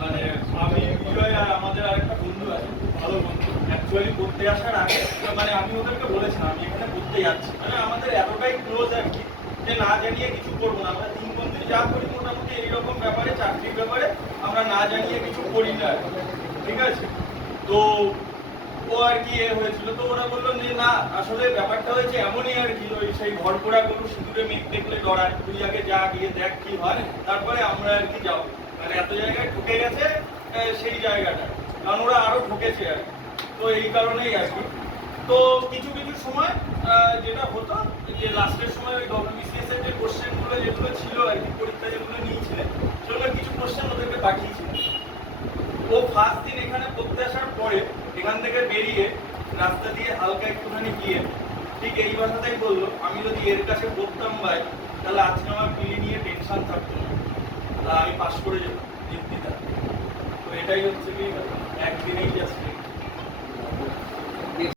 মানে আমি বিজয় আর আমাদের আরেকটা বন্ধু আছে, ভালো বন্ধু। অ্যাকচুয়ালি পড়তে আসার আগে মানে আমি ওদেরকে বলেছিলাম আমি এখানে পড়তে যাচ্ছি, মানে আমাদের এতটাই ক্লোজ আর কি যে না জানিয়ে কিছু করবো না। আমরা তিন বন্ধু যা করি মোটামুটি এইরকম ব্যাপারে, চাকরির ব্যাপারে আমরা না জানিয়ে কিছু করি না আর কি। ঠিক আছে, তো ও আর কি হয়েছিল, তো ওরা বললো যে না আসলে ব্যাপারটা হয়েছে এমনই আর কি, ওই সেই ভরপোড়া গরু সিঁদুরে মেঘ দেখলে ডরায়, তুই আগে যা গিয়ে দেখ কি হয়, তারপরে আমরা আর কি যাবো। মানে এত জায়গায় ঢুকে গেছে সেই জায়গাটা, কারণ ওরা আরো ঢুকেছে আর কি। তো এই কারণেই আর কি। তো কিছু কিছু সময় যেটা হতো যে লাস্টের সময় ওই ডব্লিউবিসিএস এর যে কোশ্চেনগুলো যেগুলো ছিল আর কি, পরীক্ষা যেগুলো নিয়েছিলেন সেগুলো কিছু কোশ্চেন ওদেরকে পাঠিয়েছিলেন। ও ফার্স্ট দিন এখানে পড়তে আসার পরে এখান থেকে বেরিয়ে রাস্তা দিয়ে হালকা একটুখানি গিয়ে ঠিক এই ভাষাটাই বললো, আমি যদি এর কাছে পড়তাম ভাই তাহলে আজকে আমার পিলি নিয়ে টেনশন থাকতো না, আমি পাস করে যেতাম নির্দ্বিধায়। তো এটাই হচ্ছে কি একদিনেই জাস্ট